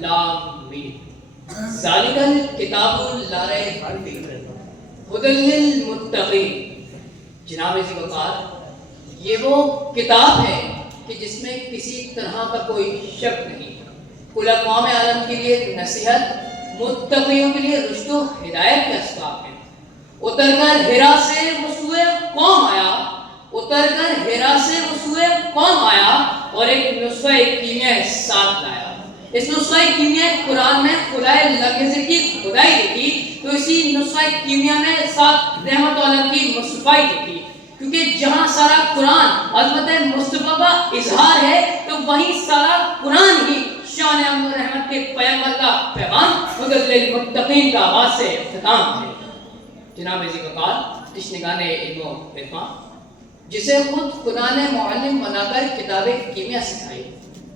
لام میم ذالک الکتاب لا ریب فیہ ھدی للمتقین. جناب عزیز وقار، یہ وہ کتاب ہے کہ جس میں کسی طرح کا کوئی شک نہیں. کل اقوام عالم کے لیے نصیحت، متقیوں کے لیے رشد و ہدایت کے اسباب ہیں. اتر کر ہرا سے وہ سوئے قوم آیا، اتر کر ہرا سے وہ سوئے قوم آیا اور ایک نسخہ کیمیاء ساتھ لایا. اس نسخہ کیمیاء قرآن میں خدائے لفظ کی خدائی دیکھی تو اسی نسخہ کیمیاء میں ساتھ رحمت اللہ کی مصطفی دیکھی. کیونکہ جہاں سارا قرآن عظمت مصطفیٰ کا اظہار ہے تو وہیں سارا قرآن ہی شان امن و رحمت کے پیغمبر کا پیغام ہدی للمتقین کا آواز سے اختتام ہے. جناب عزیز وقار، تشنگان علم و عرفان، جسے خود خدا نے معلم بنا کر کتاب کیمیاء سکھائی،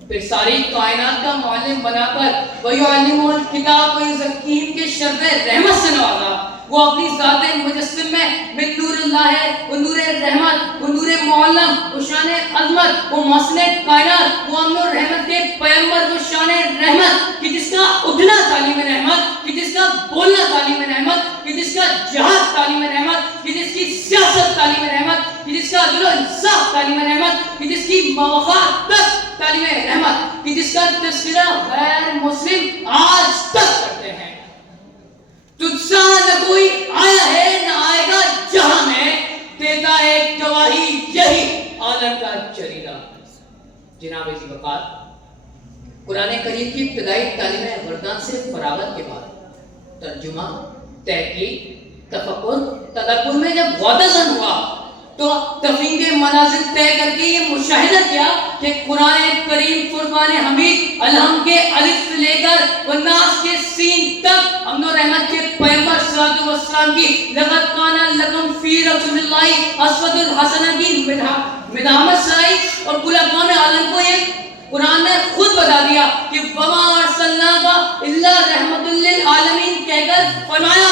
پھر ساری کائنات کا معلم بنا کر وَيُعَلِّمُ الْكِتَابَ وَيُزَكِّيهِمْ کے شرف رحمت سے نوازا. وہ اپنی ذات مجسم میں من نور اللہ ہے، وہ نور رحمت، وہ نور معلم، وہ شان عظمت، وہ محسن کائنات، وہ امن و رحمت کے پیغمبر، وہ شان رحمت کہ جس کا اٹھنا تعلیم رحمت، کہ جس کا بولنا تعلیم رحمت، کہ جس کا جہاد تعلیم رحمت، کہ جس کی سیاست تعلیم رحمت، کہ جس کا عدل و انصاف تعلیم رحمت، کہ جس کی مواقعات تک تعلیم رحمت، کہ جس کا تذکرہ غیر مسلم آج تک کرتے ہیں. تجھ سا نہ کوئی آیا ہے نہ آئے گا جہاں میں، دیتا ہے گواہی یہی عالم کا چریدہ. جناب عزیز وقار، قرآن کریم کی ابتدائی تعلیم وردان سے فراغت کے بعد ترجمہ، تحقیق، تفکر، تدبر میں جب وعدہ زن ہوا تو تفہیم کے مناظر طے کر کے یہ مشاہدہ کیا کہ قرآن کریم فرقان حمید الحمد کے الف سے لے کر والناس کے سین تک امن و رحمت کے پیغمبر صلی اللہ علیہ وسلم کی لقد کان لکم فی رسول اللہ اسوۃ الحسنہ کی مدحت سرائی. اور کل اقوام عالم کو یہ قرآن نے خود بتا دیا کہ وما ارسلناک الا رحمۃ للعالمین کہہ کر فرمایا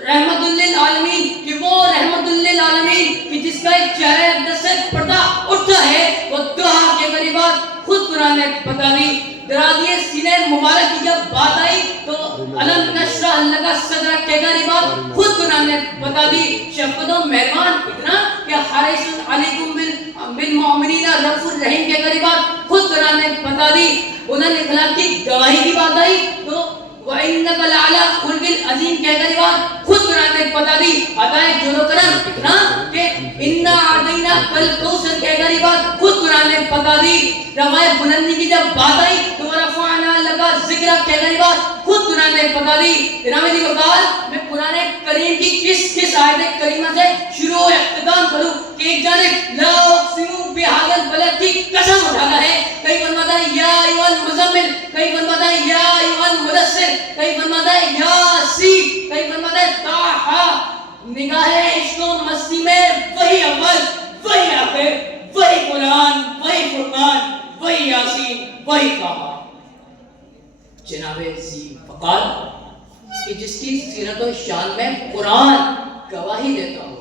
رحمت للعالمین کہ وہ رحمت للعالمین کہ جس کا ایک چہرہ اقدس سے پردہ اٹھتا ہے وہ دعا کے قریبات خود قرآن نے بتا دی. درازی سینے مبارک کی جب بات آئی تو علم نشرح لک صدرک کے قریبات خود قرآن نے بتا دی. شفقت و مہربان اتنا کہ حریص علیکم بالمؤمنین رؤوف الرحیم کے قریبات خود قرآن نے بتا دی. انہوں نے اخلاق کی گواہی کی بات آئی تو وَإِنَّكَ لَعَلَىٰ خُلُقٍ عَظِيمٍ کہہ کر بات خود قرآن نے بتا دی. عطائے جود و کرم اتنا کہ اِنَّا أَعْطَيْنَاكَ الْكَوْثَرَ کہہ کر بات خود قرآن نے بتا دی. رفع بلندی کی جب بات آئی تو وَرَفَعْنَا لَكَ ذِكْرَكَ کہہ کر بات خود قرآن نے بتا دی. جناب عزیز وقار، میں قرآن کریم کی کس آیت کریمہ سے شروع و اختتام کروں کہ ایک جانب لا اقسم بہذا البلد کی قسم اٹھاتا ہے، کئی فرماتا ہے یا ایھا المزمل، کئی فرماتا ہے یا ایھا المدثر، کئی فرماتا ہے یاسین، کئی فرماتا ہے طٰہٰ. نگاہ عشق و مستی میں وہی اول، وہی آخر، وہی قرآن، وہی فرقان، وہی یاسین، وہی طٰہٰ. جناب عزیز وقار، کہ جس کی سیرت و شان میں قرآن گواہی دیتا ہو،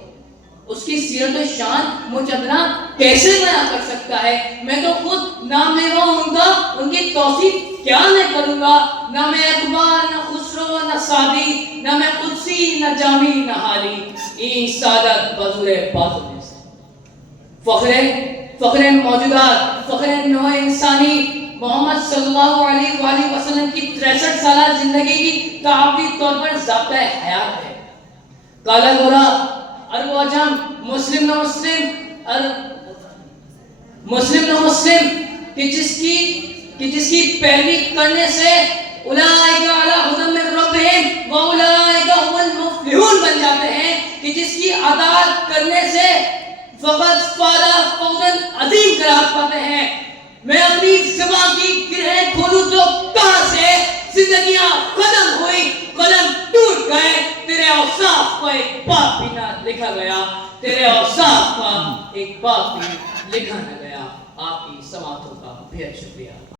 اس کی سیرت و شان مجھ ادنا کیسے بیان کر سکتا ہے؟ میں تو خود نام لیوا ہوں ان کا، ان کی توصیف کیا میں کروں گا؟ نہ میں اقبال، نہ خسرو، نہ سعدی، نہ میں قدسی، نہ جامی، نہ حالی، این سعادت بزور بازو میں سے. فخر موجودات، فخر نوع انسانی محمد صلی اللہ علیہ وآلہ وسلم کی 63 سالہ زندگی کی تعابی طور پر ضابطہ حیات ہے. کالا گورا، عرب و عجم، مسلم نہ مسلم کہ جس کی پیروی کرنے سے اولئک علی ھدی من ربہم واولئک هم المفلحون بن جاتے ہیں، کہ جس کی اطاعت کرنے سے فقط فاز فوزا عظیم قرار پاتے ہیں. میں اپنی زبان کی گرہیں کھولوں تو کہاں سے زندگیاں ختم ہوئی، قلم ٹوٹ گئے، تیرے اوصاف کا ایک باب بھی نہ لکھا گیا، تیرے اوصاف کا ایک باب بھی لکھا نہ گیا. آپ کی سماعتوں کا بہت شکریہ.